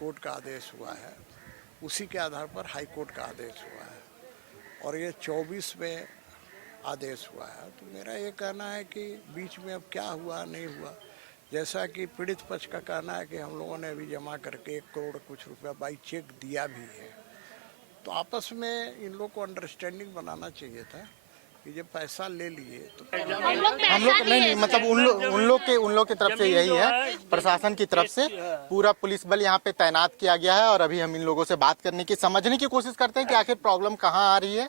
Court का आदेश हुआ है, उसी के आधार पर हाई कोर्ट का आदेश हुआ है और ये 24 में आदेश हुआ है। तो मेरा ये कहना है कि बीच में अब क्या हुआ नहीं हुआ, जैसा कि पीड़ित पक्ष का कहना है कि हम लोगों ने अभी जमा करके 1 करोड़ कुछ रुपया बाई चेक दिया भी है, तो आपस में इन लोग को अंडरस्टैंडिंग बनाना चाहिए था कि जब पैसा ले लिए तो हम लोग नहीं, मतलब उन लोग की तरफ से यही है, प्रशासन की तरफ से पूरा पुलिस बल यहाँ पे तैनात किया गया है और अभी हम इन लोगों से बात करने की, समझने की कोशिश करते हैं कि आखिर प्रॉब्लम कहाँ आ रही है।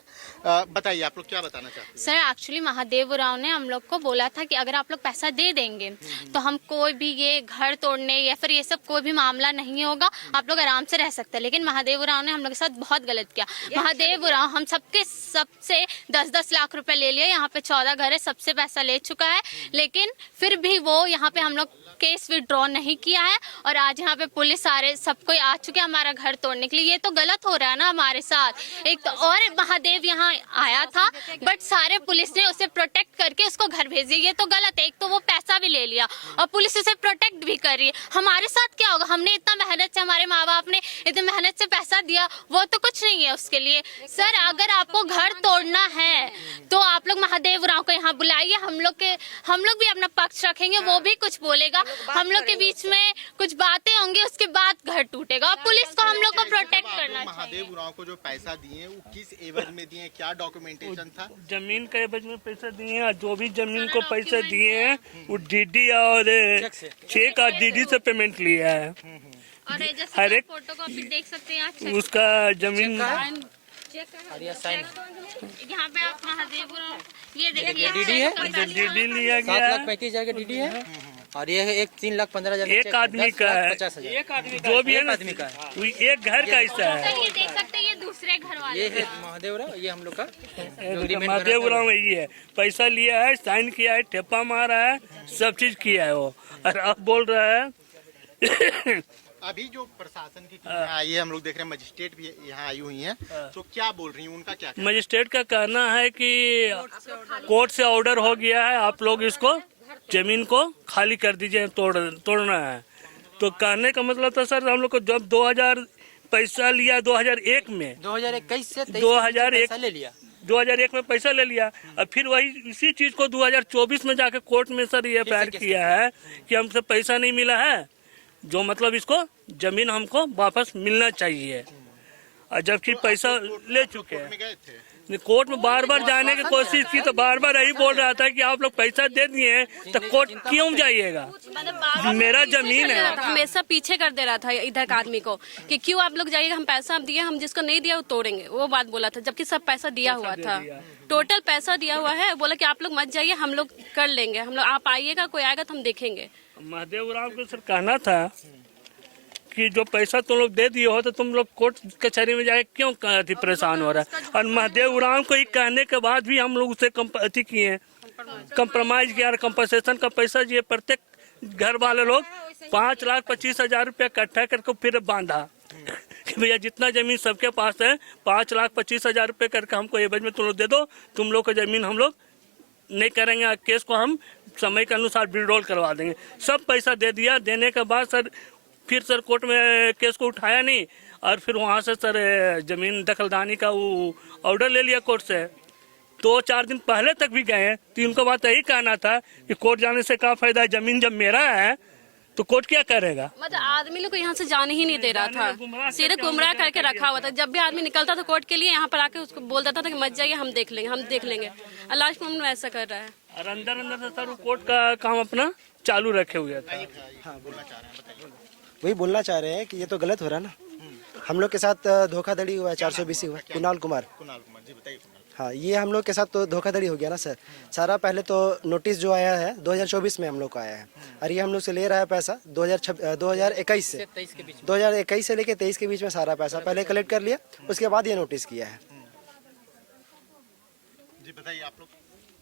बताइए आप लोग क्या बताना चाहते हैं? सर एक्चुअली महादेव उरांव ने हम लोग को बोला था कि अगर आप लोग पैसा दे देंगे तो हम कोई भी ये घर तोड़ने या फिर ये सब कोई भी मामला नहीं होगा, आप लोग आराम से रह सकते हैं। लेकिन महादेव उरांव ने हम लोग के साथ बहुत गलत किया। महादेव उरांव हम सबसे 10-10 लाख रुपए ले लिए, यहाँ पे 14 घर है, सबसे पैसा ले चुका है, लेकिन फिर भी वो यहाँ पे हम लोग केस विड्रॉ नहीं किया है और आज यहाँ पे पुलिस सारे सब कोई आ चुके हैं हमारा घर तोड़ने के लिए। ये तो गलत हो रहा है ना हमारे साथ। एक तो और महादेव यहाँ आया था बट सारे पुलिस ने उसे प्रोटेक्ट करके उसको घर भेज दिया, ये तो गलत है। एक तो वो पैसा भी ले लिया और पुलिस उसे प्रोटेक्ट भी कर रही है। हमारे साथ क्या होगा? हमने इतना मेहनत से, हमारे माँ बाप ने इतनी मेहनत से पैसा दिया, वो तो कुछ नहीं है उसके लिए। सर अगर आपको घर तोड़ना है तो आप लोग महादेव उरांव को यहाँ बुलाइए, हम लोग भी अपना पक्ष रखेंगे, वो भी कुछ बोलेगा, हम लोग के बीच में कुछ बातें होंगी, उसके बाद घर टूटेगा। और पुलिस को हम लोग को प्रोटेक्ट करना चाहिए। महादेव उरांव को जो पैसा दिए वो किस एवज में दिए, क्या डॉक्यूमेंटेशन था? जमीन के एवज में पैसा दिए हैं, जो भी जमीन को पैसे दिए हैं वो डीडी और चेक और डीडी से पेमेंट लिया है। और हर एक फोटो कॉपी देख सकते हैं उसका जमीन यहाँ पे आप महादेव उरांव ये देखिए डीडी है, डीडी लिया गया 7,35,000 का डीडी है और ये एक 3,15,000 एक आदमी का है, 50,000 जो भी है ना आदमी का है। एक घर का हिस्सा है। ये देख सकते हैं, ये दूसरे घर वाले ये है महादेव उरांव, ये हम लोग का महादेव उरांव यही है, पैसा लिया है, साइन किया है, ठेपा मारा है, सब चीज किया है वो। और अब बोल रहा है अभी जो प्रशासन की टीम आई है, हम लोग देख रहे हैं मजिस्ट्रेट भी यहाँ आई हुई हैं, तो क्या बोल रही हैं, उनका क्या? मजिस्ट्रेट का कहना है कि कोर्ट से ऑर्डर हो गया है, आप लोग इसको जमीन को खाली कर दीजिए, तोड़ना है। तो कहने का मतलब था सर, हम लोग को जब 2000 पैसा लिया 2001 में, 2021 से 2001 ले लिया, 2001 में पैसा ले लिया और फिर वही इसी चीज को 2024 में जाके कोर्ट में सर ये एफआईआर किया है कि हमसे पैसा नहीं मिला है, जो मतलब इसको जमीन हमको वापस मिलना चाहिए। और जबकि पैसा ले चुके हैं, कोर्ट में बार बार जाने की कोशिश की तो बार बार यही बोल रहा था कि आप लोग पैसा दे दिए तो कोर्ट क्यों जाइएगा, मेरा जमीन है। हमेशा पीछे कर दे रहा था इधर का आदमी को कि क्यों आप लोग जाइएगा, हम पैसा दिए, हम जिसको नहीं दिया वो तोड़ेंगे, वो बात बोला था। जबकि सब पैसा दिया हुआ था, टोटल पैसा दिया हुआ है। बोला कि आप लोग मत जाइए, हम लोग कर लेंगे, हम लोग आप आइएगा, कोई आएगा तो हम देखेंगे। महादेव उरांव को सर कहना था कि जो पैसा तुम लोग दे दिए हो तो तुम लोग कोर्ट कचहरी में जाके क्यों परेशान हो रहा है। और महादेव उरांव को कहने के बाद भी हम लोग उसे अति किए हैं, कंप्रोमाइज किया, कंपनसेशन का पैसा दिए। प्रत्येक घर वाले लोग 5,25,000 रुपया इकट्ठा करके फिर बांधा कि भैया जितना जमीन सबके पास है 5,25,000 रुपये करके हमको एवज में तुम लोग दे दो, तुम लोग का जमीन हम लोग नहीं करेंगे, केस को हम समय के अनुसार विड्रॉल करवा देंगे। सब पैसा दे दिया, देने के बाद सर फिर सर कोर्ट में केस को उठाया नहीं और फिर वहाँ से सर जमीन दखलदानी का वो ऑर्डर ले लिया कोर्ट से। 2-4 दिन पहले तक भी गए तो उनको बात यही कहना था कि कोर्ट जाने से क्या फायदा है, जमीन जब मेरा है तो कोर्ट क्या करेगा। मतलब आदमी लोग को यहाँ से जाने ही नहीं दे रहा था, सीधे गुमराह करके रखा हुआ था। जब भी आदमी निकलता था कोर्ट के लिए, यहाँ पर आके उसको बोल देता था कि मत जाइए, हम देख लेंगे। और लास्ट में ऐसा कर रहा है और अंदर सर कोर्ट का काम अपना चालू रखे हुए था। हाँ, बोलना चाह रहे हैं, बताइए। वही बोलना चाह रहे हैं कि ये तो गलत हो रहा है ना, हम लोग के साथ धोखाधड़ी हुआ है, 420 हुआ। कुणाल कुमार जी बताइए। हाँ, ये हम लोग के साथ तो धोखाधड़ी हो गया ना सर। सारा पहले तो नोटिस जो आया है 2024 में हम लोग को आया है और ये हम लोग से ले रहा है पैसा 2021 से 2021 से लेके 23 के बीच में सारा पैसा पहले कलेक्ट कर लिया, उसके बाद ये नोटिस किया है। जी बताइए, आप लोग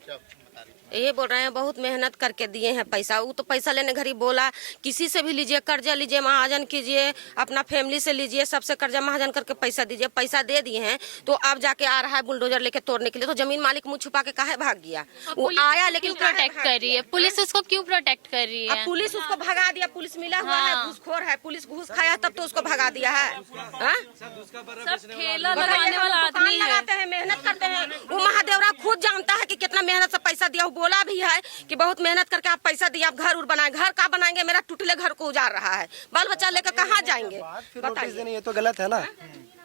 क्या बता रही थी? यही बोल रहे हैं, बहुत मेहनत करके दिए हैं पैसा। वो तो पैसा लेने घड़ी बोला किसी से भी लीजिए, कर्जा लीजिए, महाजन कीजिए, अपना फैमिली से लीजिए, सबसे कर्जा महाजन करके पैसा दीजिए। पैसा दे दिए हैं तो अब जाके आ रहा है बुलडोजर लेके तोड़ने के लिए। तो जमीन मालिक मुंह छुपा के काहे भाग गया? वो आया लेकिन प्रोटेक्ट कर रही है पुलिस, उसको क्यों प्रोटेक्ट कर रही है? अब पुलिस उसको भगा दिया। पुलिस मिला हुआ है, घूसखोर है, पुलिस घूस खाया तब तो उसको भगा दिया है। सब ठेला लगाने वाला आदमी है। लगाते हैं, मेहनत करते हैं। वो महादेवरा खुद जानता है कि कितना मेहनत से पैसा दिया। वो बोला भी है कि बहुत मेहनत करके आप पैसा दिया, आप घर उर बनाए। घर का बनाएंगे? मेरा टूटले घर को उजाड़ रहा है। बाल बच्चा लेकर कहाँ जाएंगे? बताइए, ये तो गलत है ना।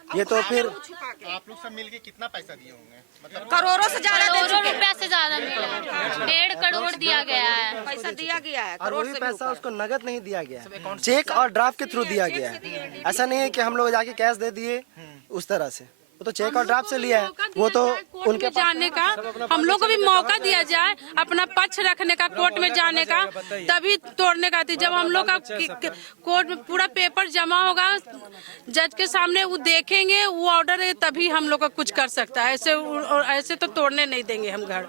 ये तो फिर आप लोग सब मिलके कितना पैसा दिए होंगे? मतलब करोड़ों से ज्यादा दे करोड़ों चुके हैं। रुपया से ज्यादा मिला, 1.5 करोड़ दिया गया है। पैसा दिया गया है, और करोड़ वही से पैसा उसको नगद नहीं दिया गया, चेक और ड्राफ्ट के थ्रू दिया गया है। ऐसा नहीं है कि हम लोग जाके कैश दे दिए उस तरह से। वो तो चेक और ड्राफ्ट से लिया है। वो तो उनके जाने का हम लोग को भी मौका दिया जाए, अपना पक्ष रखने का, कोर्ट में जाने का, तभी तोड़ने का। जब हम लोग का कोर्ट में पूरा पेपर जमा होगा, जज के सामने वो देखेंगे, वो ऑर्डर है, तभी हम लोग का कुछ कर सकता है। ऐसे तो तोड़ने नहीं देंगे हम घर,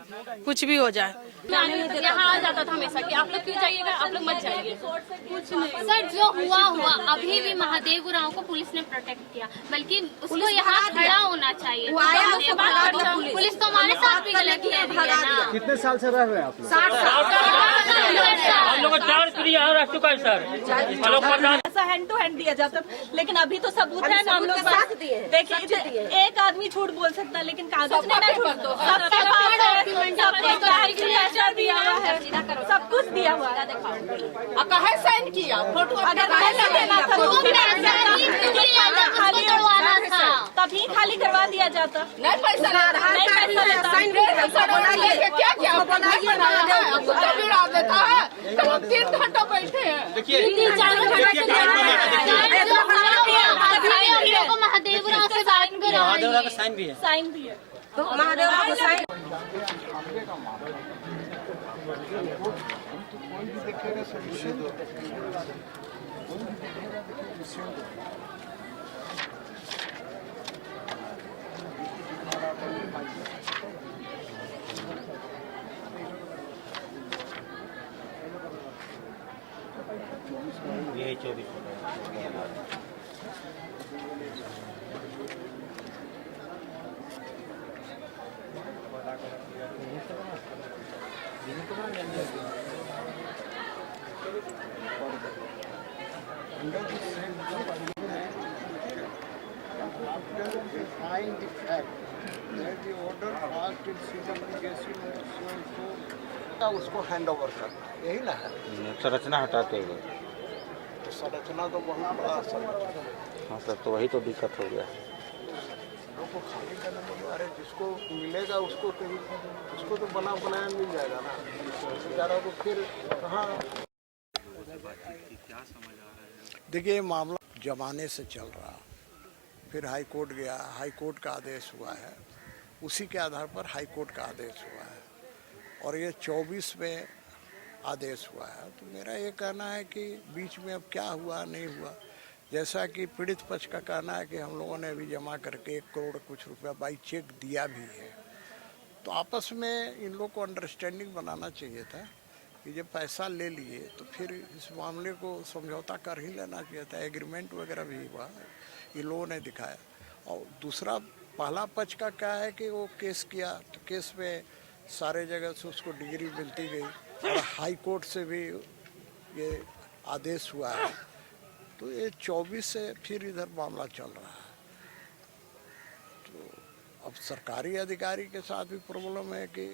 कुछ भी हो जाए। यहाँ आ जाता था हमेशा कि आप लोग क्यों जाइएगा, आप लोग मत जाइए। कुछ नहीं सर, जो हुआ अभी भी महादेव उरांव को पुलिस ने प्रोटेक्ट किया, बल्कि उसको यहाँ खड़ा होना चाहिए। पुलिस तो हमारे साथ भी गलत किया है। कितने साल से रह रहे हैं आप लोग? 60 साल। हम लोग 4 क्रिया रह चुका है सर। ऐसा हैंड टू हैंड दिया जाता, लेकिन अभी तो सबूत है ना। हम लोग देखिए, एक आदमी झूठ बोल सकता है लेकिन कागज नहीं झूठ। सबके पास दिया हुआ है, सब कुछ दिया हुआ है। कहे साइन किया फोटो, अगर पैसा देना था तो तभी खाली करवा दिया जाता। नहीं पैसा क्या क्या देता है। तो 3 घंटा बैठे हैं। महादेव उरांव से साइन महादेवरा का साइन भी है। साइन भी है तो महादेवरा को साइन यही 24 find the fact that the order passed in CWSU का उसको हैंड ओवर करना, यही ना है। संरचना हटाते हुए। तो संरचना तो बहुत बड़ा संरचना। हाँ सर, तो वही तो दिक्कत हो गया। लोगों को खाली करने में, अरे जिसको मिलेगा उसको कहीं, उसको तो बना बनाया मिल जाएगा ना। बेचारा को फिर कहाँ। देखिए, मामला जमाने से चल रहा, फिर हाई कोर्ट गया, हाई कोर्ट का आदेश हुआ है, उसी के आधार पर हाई कोर्ट का आदेश हुआ है और ये 24 में आदेश हुआ है। तो मेरा ये कहना है कि बीच में अब क्या हुआ नहीं हुआ, जैसा कि पीड़ित पक्ष का कहना है कि हम लोगों ने अभी जमा करके 1 करोड़ कुछ रुपया बाई चेक दिया भी है, तो आपस में इन लोग को अंडरस्टैंडिंग बनाना चाहिए था कि जब पैसा ले लिए तो फिर इस मामले को समझौता कर ही लेना चाहिए था। एग्रीमेंट वगैरह भी हुआ, ये लोगों ने दिखाया। और दूसरा, पहला पक्ष का क्या है कि वो केस किया तो केस में सारे जगह से उसको डिग्री मिलती गई और हाई कोर्ट से भी ये आदेश हुआ है। तो ये 24 से फिर इधर मामला चल रहा है। तो अब सरकारी अधिकारी के साथ भी प्रॉब्लम है कि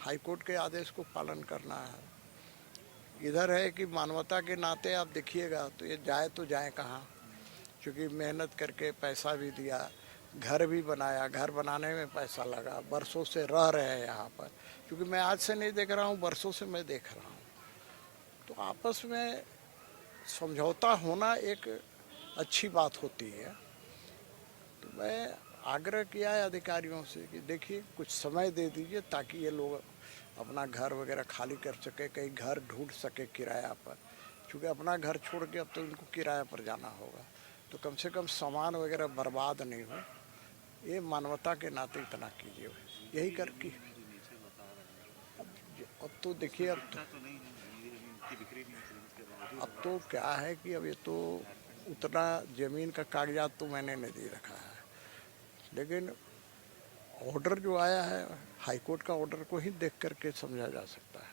हाई कोर्ट के आदेश को पालन करना है। इधर है कि मानवता के नाते आप देखिएगा तो ये जाए तो जाए कहाँ, क्योंकि मेहनत करके पैसा भी दिया, घर भी बनाया, घर बनाने में पैसा लगा, बरसों से रह रहे हैं यहाँ पर। क्योंकि मैं आज से नहीं देख रहा हूँ, बरसों से मैं देख रहा हूँ। तो आपस में समझौता होना एक अच्छी बात होती है। तो मैं आग्रह किया है अधिकारियों से कि देखिए कुछ समय दे दीजिए ताकि ये लोग अपना घर वगैरह खाली कर सके, कहीं घर ढूंढ सके किराया पर, क्योंकि अपना घर छोड़ के अब तो इनको किराया पर जाना होगा। तो कम से कम सामान वगैरह बर्बाद नहीं हो, ये मानवता के नाते इतना कीजिए, यही कर की। अब तो देखिए अब तो क्या है कि अब ये तो उतना ज़मीन का कागजात तो मैंने नहीं दे रखा है, लेकिन ऑर्डर जो आया है हाई कोर्ट का ऑर्डर को ही देख करके समझा जा सकता है।